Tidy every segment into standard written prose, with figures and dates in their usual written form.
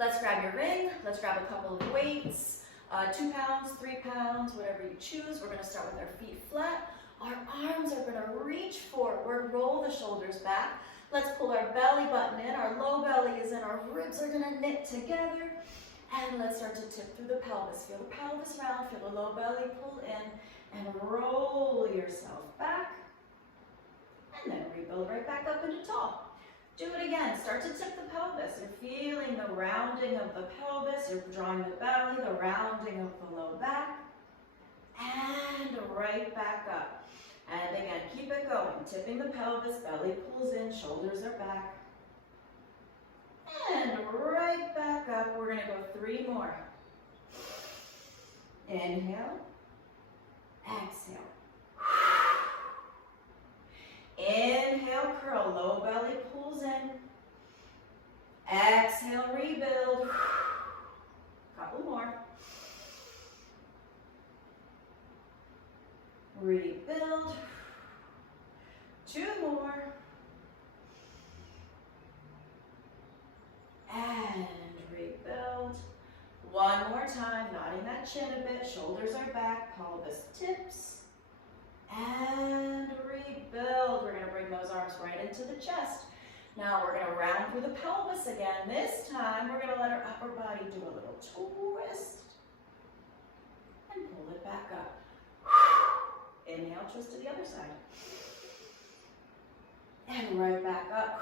let's grab your ring. Let's grab a couple of weights, 2 pounds, 3 pounds, whatever you choose. We're gonna start with our feet flat. Our arms are gonna reach forward, roll the shoulders back. Let's pull our belly button in, our low belly is in, our ribs are gonna knit together. And let's start to tip through the pelvis. Feel the pelvis round, feel the low belly pull in, and roll yourself back. And then rebuild right back up into tall. Do it again, start to tip the pelvis. You're feeling the rounding of the pelvis, you're drawing the belly, the rounding of the low back. And right back up. And again, keep it going. Tipping the pelvis, belly pulls in, shoulders are back. And right back up. We're gonna go 3 more. Inhale, exhale. Inhale, curl, low belly pulls in. Exhale, rebuild. Couple more. Rebuild. 2 more. And rebuild. 1 more time, nodding that chin a bit, shoulders are back, pelvis tips. And rebuild. We're gonna bring those arms right into the chest. Now we're gonna round through the pelvis again. This time, we're gonna let our upper body do a little twist. And pull it back up. Inhale, twist to the other side. And right back up.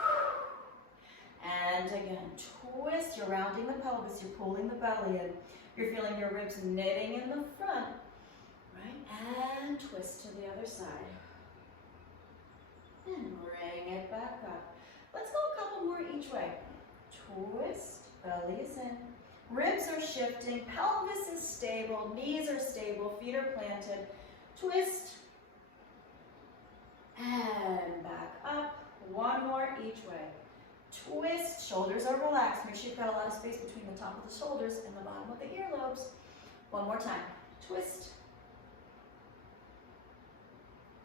And again, twist. You're rounding the pelvis, you're pulling the belly in. You're feeling your ribs knitting in the front. Right? And twist to the other side. And bring it back up. Let's go a couple more each way. Twist, belly is in. Ribs are shifting, pelvis is stable, knees are stable, feet are planted. Twist. And back up. 1 more each way. Twist, shoulders are relaxed. Make sure you've got a lot of space between the top of the shoulders and the bottom of the earlobes. 1 more time. Twist.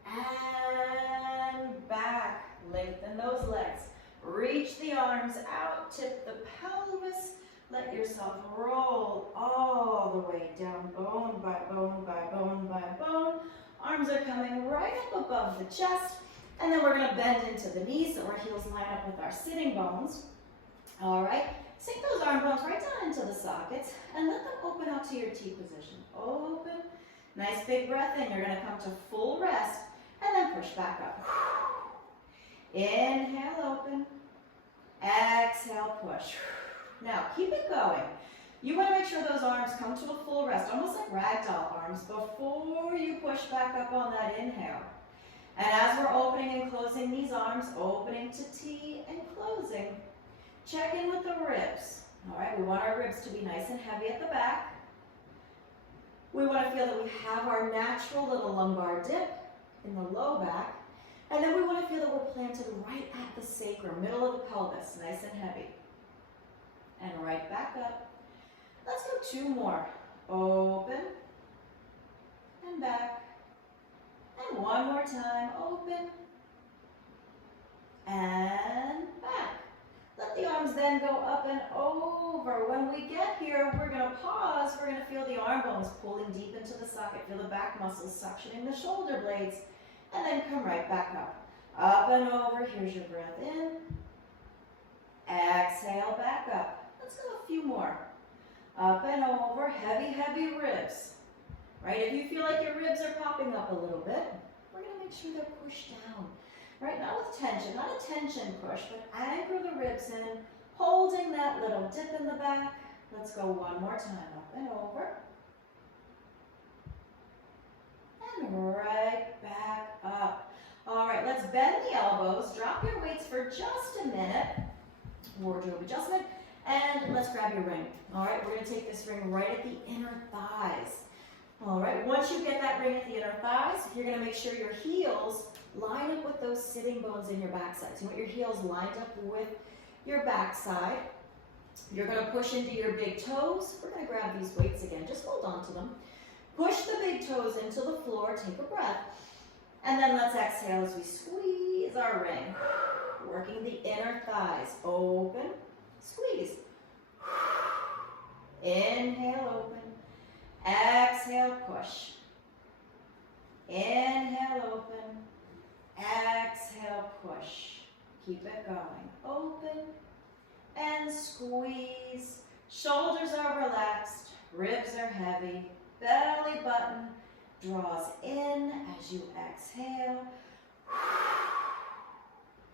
And back. Lengthen those legs. Reach the arms out. Tip the pelvis. Let yourself roll all the way down, bone by bone by bone by bone. Arms are coming right up above the chest. And then we're going to bend into the knees so our heels line up with our sitting bones. All right. Sink those arm bones right down into the sockets and let them open out to your T position. Open. Nice big breath in. You're going to come to full rest and then push back up. Inhale, open. Exhale, push. Now, keep it going. You want to make sure those arms come to a full rest, almost like ragdoll arms, before you push back up on that inhale. And as we're opening and closing these arms, opening to T and closing, check in with the ribs. All right, we want our ribs to be nice and heavy at the back. We want to feel that we have our natural little lumbar dip in the low back. And then we want to feel that we're planted right at the sacrum, middle of the pelvis, nice and heavy. And right back up. Let's go 2 more. Open and back. And 1 more time. Open and back. Let the arms then go up and over. When we get here, we're going to pause. We're going to feel the arm bones pulling deep into the socket. Feel the back muscles suctioning the shoulder blades. And then come right back up. Up and over. Here's your breath in. Exhale, back up. Let's go a few more. Up and over. Heavy, heavy ribs. Right? If you feel like your ribs are popping up a little bit, we're going to make sure they're pushed down. Right? Not with tension, not a tension push, but anchor the ribs in, holding that little dip in the back. Let's go 1 more time. Up and over. And right back up. All right, let's bend the elbows. Drop your weights for just a minute. Wardrobe adjustment. And let's grab your ring. All right, we're going to take this ring right at the inner thighs. All right, once you get that ring at the inner thighs, you're going to make sure your heels line up with those sitting bones in your backside. So you want your heels lined up with your backside. You're going to push into your big toes. We're going to grab these weights again. Just hold on to them. Push the big toes into the floor. Take a breath. And then let's exhale as we squeeze our ring. Working the inner thighs. Open, squeeze. push. Inhale, open. Exhale, push. Keep it going. Open and squeeze. Shoulders are relaxed. Ribs are heavy. Belly button draws in as you exhale.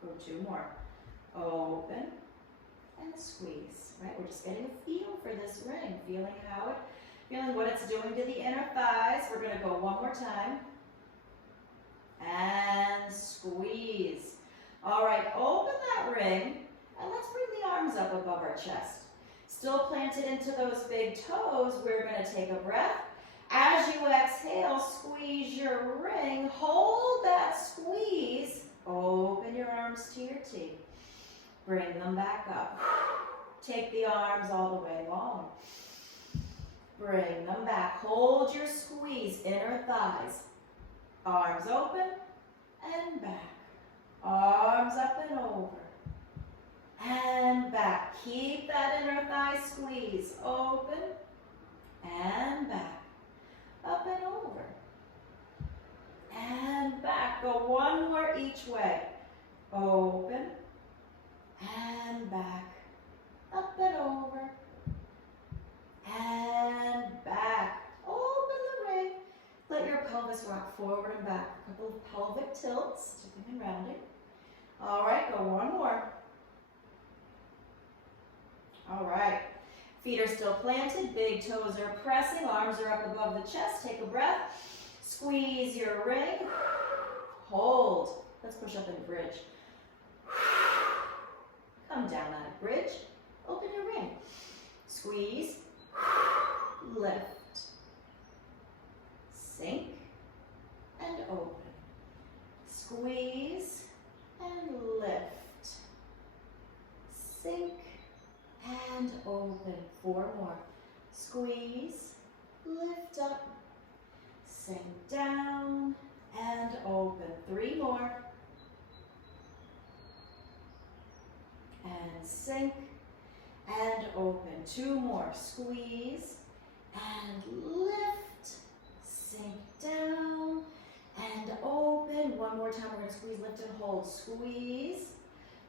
Go 2 more. Open and squeeze. Right? We're just getting a feel for this ring. Feeling what it's doing to the inner thighs. We're going to go 1 more time. And squeeze. All right, open that ring, and let's bring the arms up above our chest. Still planted into those big toes, we're going to take a breath. As you exhale, squeeze your ring. Hold that squeeze. Open your arms to your T. Bring them back up. Take the arms all the way long. Bring them back. Hold your squeeze, inner thighs. Arms open and back. Arms up and over. And back. Keep that inner thigh squeeze. Open and back. Up and over. And back. Go 1 more each way. Open and back. Up and over. And back. Open the ring. Let your pelvis rock forward and back. A couple of pelvic tilts, tipping and rounding. All right, go 1 more. All right. Feet are still planted, big toes are pressing, arms are up above the chest. Take a breath. Squeeze your ring. Hold. Let's push up and bridge. Come down out of bridge. Open your ring. Squeeze. Lift. Sink and open. Squeeze and lift. Sink and open. 4 more. Squeeze, lift up, sink down and open. 3 more. And sink and open. 2 more. Squeeze and lift. Sink down and open. 1 more time. We're going to squeeze, lift, and hold. Squeeze,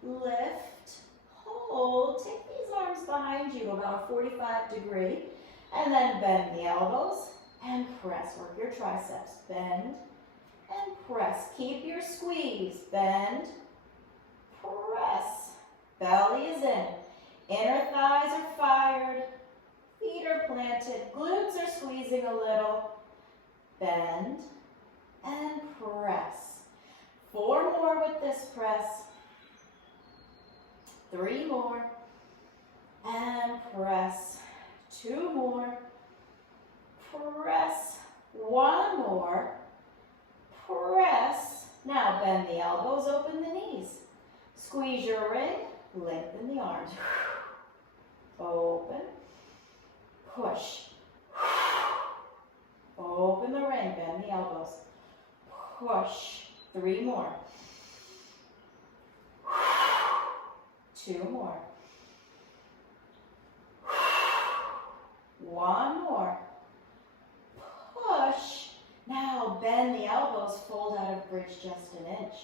lift, hold. Take these arms behind you about a 45 degree. And then bend the elbows and press. Work your triceps. Bend and press. Keep your squeeze. Bend, press. Belly is in. Inner thighs are fired. Feet are planted. Glutes are squeezing a little. Bend and press. 4 more with this press. 3 more. And press. 2 more. Press. 1 more. Press. Now bend the elbows, open the knees. Squeeze your ring, lengthen the arms. Open. Push. Open the ring, bend the elbows. Push. 3 more. 2 more. 1 more. Push. Now bend the elbows, fold out of bridge just an inch.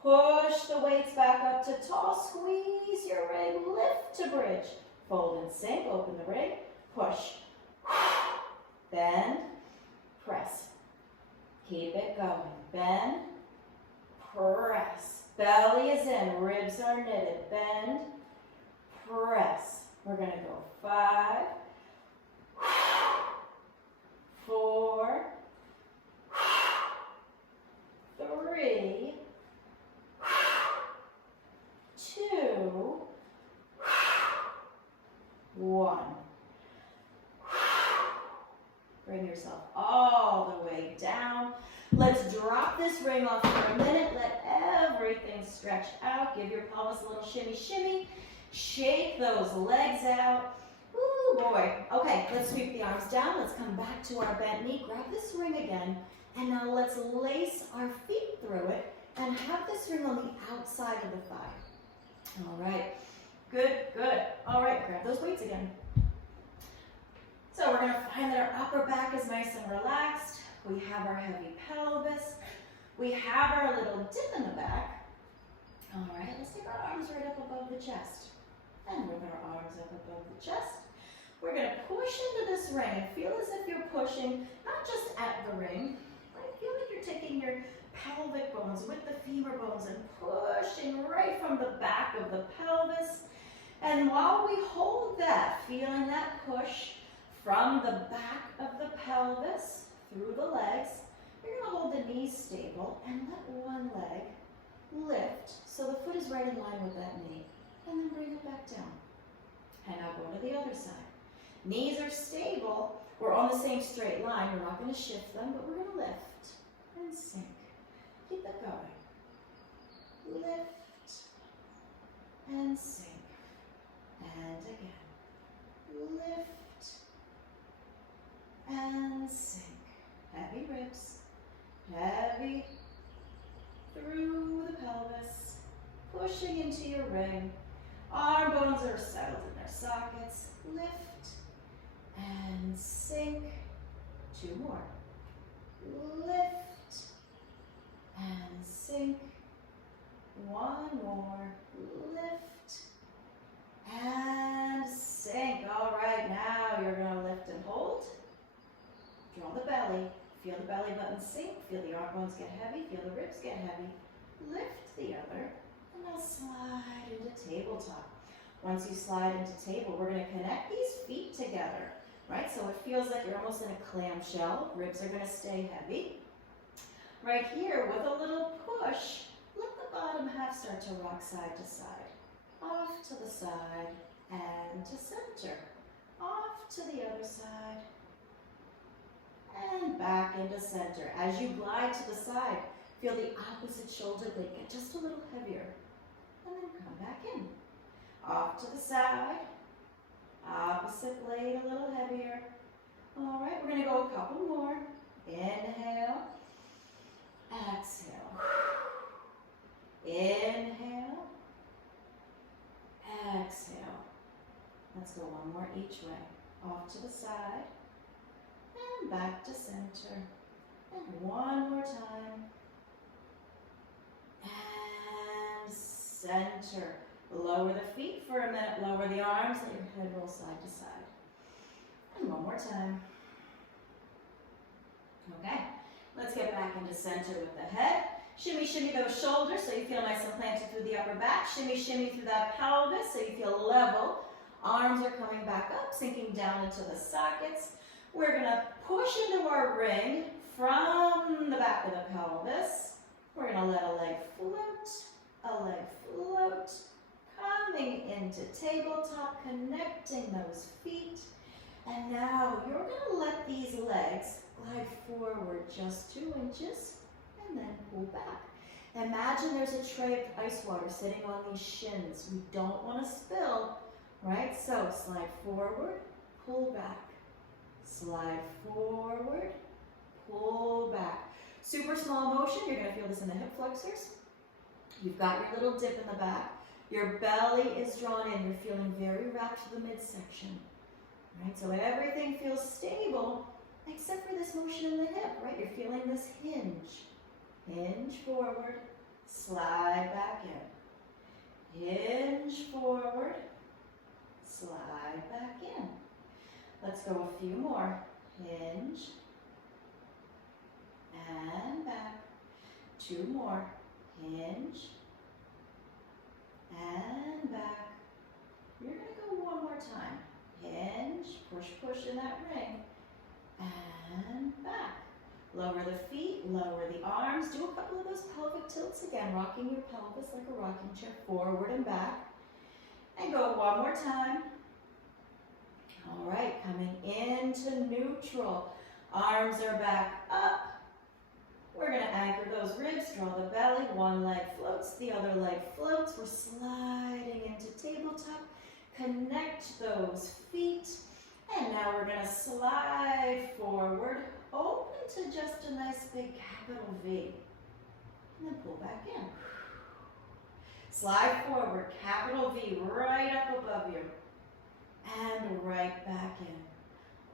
Push the weights back up to tall. Squeeze your ring, lift to bridge. Fold and sink, open the ring. Push. Bend. Press. Keep it going. Bend. Press. Belly is in. Ribs are knitted. Bend. Press. We're going to go 5, 4, 3, 2, 1. Bring yourself all the way down. Let's drop this ring off for a minute. Let everything stretch out. Give your pelvis a little shimmy, shimmy. Shake those legs out. Ooh, boy. Okay, let's sweep the arms down. Let's come back to our bent knee. Grab this ring again. And now let's lace our feet through it and have this ring on the outside of the thigh. All right. Good, good. All right, grab those weights again. So we're going to Find that our upper back is nice and relaxed. We have our heavy pelvis. We have our little dip in the back. All right, let's take our arms right up above the chest. And with our arms up above the chest, we're going to push into this ring and feel as if you're pushing, not just at the ring, but feel like you're taking your pelvic bones with the femur bones and pushing right from the back of the pelvis. And while we hold that, feeling that push from the back of the pelvis through the legs, you're going to hold the knees stable and let one leg lift so the foot is right in line with that knee. And then bring it back down. And now go to the other side. Knees are stable. We're on the same straight line. We're not going to shift them, but we're going to lift and sink. Keep it going. Lift and sink. And again. Lift and sink. Heavy ribs. Heavy through the pelvis. Pushing into your ring. Arm bones are settled in their sockets. Lift and sink. 2 more. Lift and sink. 1 more. Lift and sink. All right, now you're going to lift and hold. Draw the belly. Feel the belly button sink. Feel the arm bones get heavy. Feel the ribs get heavy. Lift the other. And now slide into tabletop. Once you slide into table, we're going to connect these feet together, right? So it feels like you're almost in a clamshell. Ribs are going to stay heavy. Right here, with a little push, let the bottom half start to rock side to side. Off to the side and to center. Off to the other side and back into center. As you glide to the side, feel the opposite shoulder blade get just a little heavier. And then come back in. Off to the side. Opposite blade a little heavier. All right, we're going to go a couple more. Inhale. Exhale. Inhale. Exhale. Let's go one more each way. Off to the side. And back to center. And one more time. And center. Lower the feet for a minute. Lower the arms. Let your head roll side to side. And one more time. Okay. Let's get back into center with the head. Shimmy, shimmy those shoulders so you feel nice and planted through the upper back. Shimmy, shimmy through that pelvis so you feel level. Arms are coming back up, sinking down into the sockets. We're going to push into our ring from the back of the pelvis. We're going to let a leg float, coming into tabletop, connecting those feet. And now you're going to let these legs glide forward just 2 inches and then pull back. Imagine there's a tray of ice water sitting on these shins. We don't want to spill, right? So slide forward, pull back. Slide forward, pull back. Super small motion. You're going to feel this in the hip flexors. You've got your little dip in the back. Your belly is drawn in. You're feeling very wrapped to the midsection. Right? So everything feels stable except for this motion in the hip, right? You're feeling this hinge. Hinge forward, slide back in. Hinge forward, slide back in. Let's go a few more. Hinge and back. 2 more. Hinge and back. You're going to go one more time. Hinge, push, push in that ring, and back. Lower the feet, lower the arms. Do a couple of those pelvic tilts again, rocking your pelvis like a rocking chair, forward and back. And go one more time. All right, coming into neutral. Arms are back up. We're going to anchor those ribs, draw the belly. One leg floats, the other leg floats. We're sliding into tabletop. Connect those feet. And now we're going to slide forward, open to just a nice big capital V. And then pull back in. Slide forward, capital V right up above you. And right back in.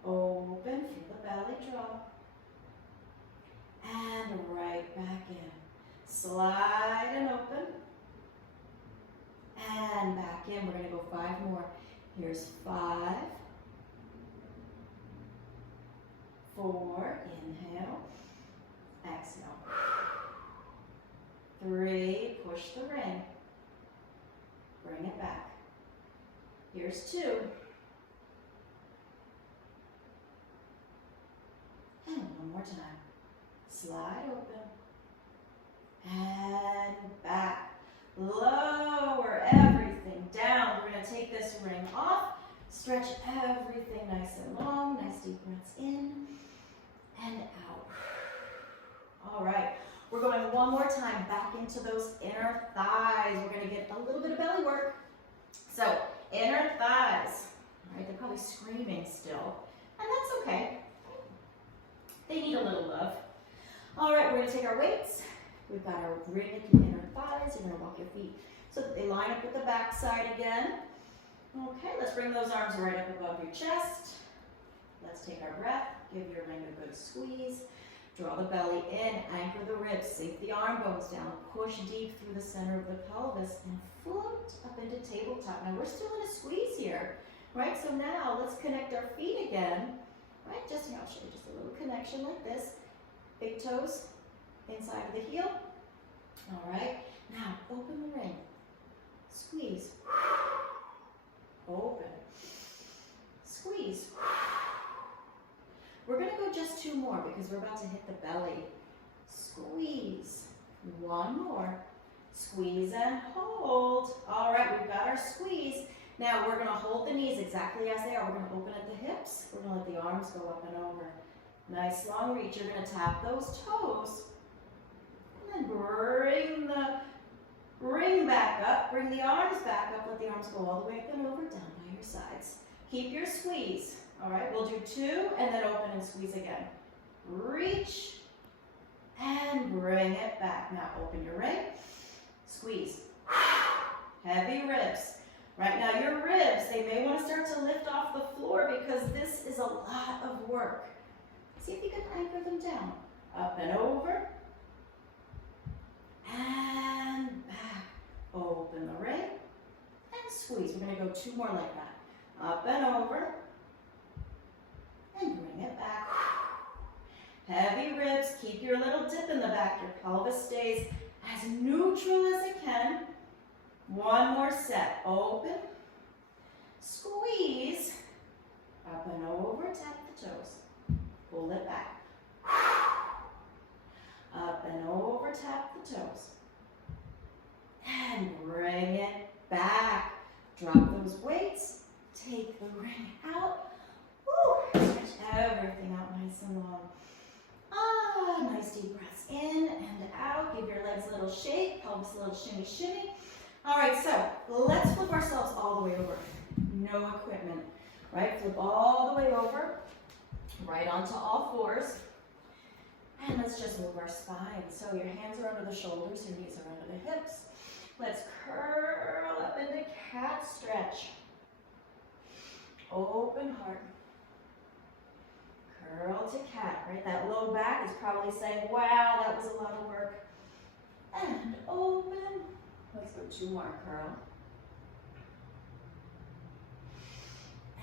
Open, feel the belly drop. And right back in. Slide and open. And back in. We're going to go 5 more. Here's 5. 4. Inhale. Exhale. 3. Push the ring. Bring it back. Here's 2. And one more time. Slide open. And back. Lower everything down. We're going to take this ring off. Stretch everything nice and long. Nice deep breaths in and out. All right. We're going one more time back into those inner thighs. We're going to get a little bit of belly work. So, inner thighs. All right, they're probably screaming still. And that's okay. They need a little love. All right, we're going to take our weights. We've got our ring at the inner thighs. You're going to walk your feet so that they line up with the back side again. Okay, let's bring those arms right up above your chest. Let's take our breath. Give your ring a good squeeze. Draw the belly in, anchor the ribs, sink the arm bones down, push deep through the center of the pelvis, and float up into tabletop. Now we're still in a squeeze here, right? So now let's connect our feet again, right? I'll show you just a little connection like this. Big toes inside of the heel. All right, now open the ring. Squeeze. Open. Squeeze. We're going to go just 2 more because we're about to hit the belly. Squeeze. 1 more. Squeeze and hold. All right, we've got our squeeze. Now we're going to hold the knees exactly as they are. We're going to open at the hips. We're going to let the arms go up and over. Nice long reach. You're going to tap those toes. And then bring the ring back up. Bring the arms back up. Let the arms go all the way up and over, down by your sides. Keep your squeeze. All right, we'll do 2 and then open and squeeze again. Reach and bring it back. Now open your ring. Squeeze. Heavy ribs. Right now your ribs, they may want to start to lift off the floor because this is a lot of work. See if you can anchor them down. Up and over. And back. Open the ring. And squeeze. We're going to go 2 more like that. Up and over. And bring it back. Heavy ribs. Keep your little dip in the back. Your pelvis stays as neutral as it can. 1 more set. Open. Squeeze. Up and over. Tap the toes. Pull it back. Up and over. Tap the toes. And bring it back. Drop those weights. Take the ring out. Woo. Stretch everything out nice and long. Nice deep breaths in and out. Give your legs a little shake, pelvis a little shimmy, shimmy. All right, so let's flip ourselves all the way over. No equipment, right? Flip all the way over, right onto all 4s. And let's just move our spine. So your hands are under the shoulders, your knees are under the hips. Let's curl up into cat stretch. Open heart. Curl to cat, right? That low back is probably saying, wow, that was a lot of work. And open. Let's go 2 more. Curl.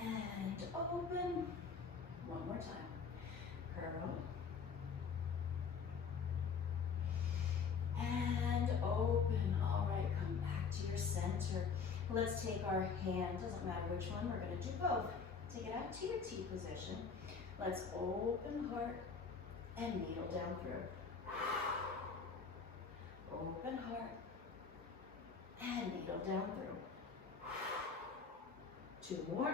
And open. 1 more time. Curl. And open. All right, come back to your center. Let's take our hand, doesn't matter which one, we're going to do both. Take it out to your T position. Let's open heart and needle down through. Open heart and needle down through. 2 more.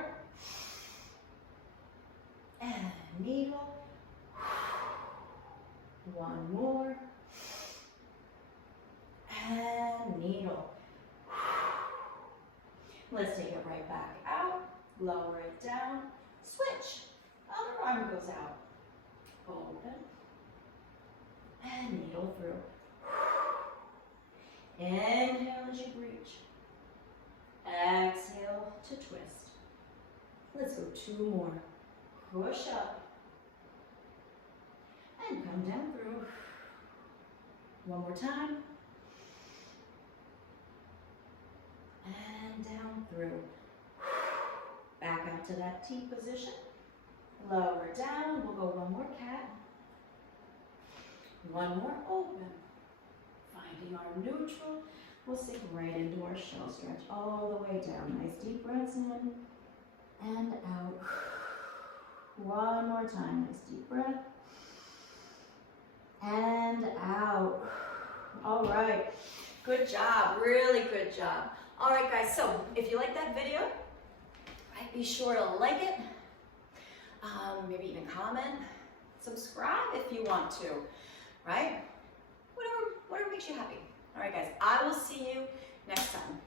And needle. 1 more. And needle. Let's take it right back out. Lower it down. Switch. Other arm goes out. Open. And needle through. Inhale as you breach. Exhale to twist. Let's go 2 more. push up, and come down through. One more time. And down through. Back out to that T position. Lower down. We'll go one more cat. One more open. Finding our neutral. We'll sink right into our shell stretch all the way down. Nice deep breaths in and out. One more time. Nice deep breath. And out. All right. Good job. Really good job. All right, guys. So if you like that video, right, be sure to like it. Maybe even comment. Subscribe if you want to. Right? Whatever makes you happy. All right, guys. I will see you next time.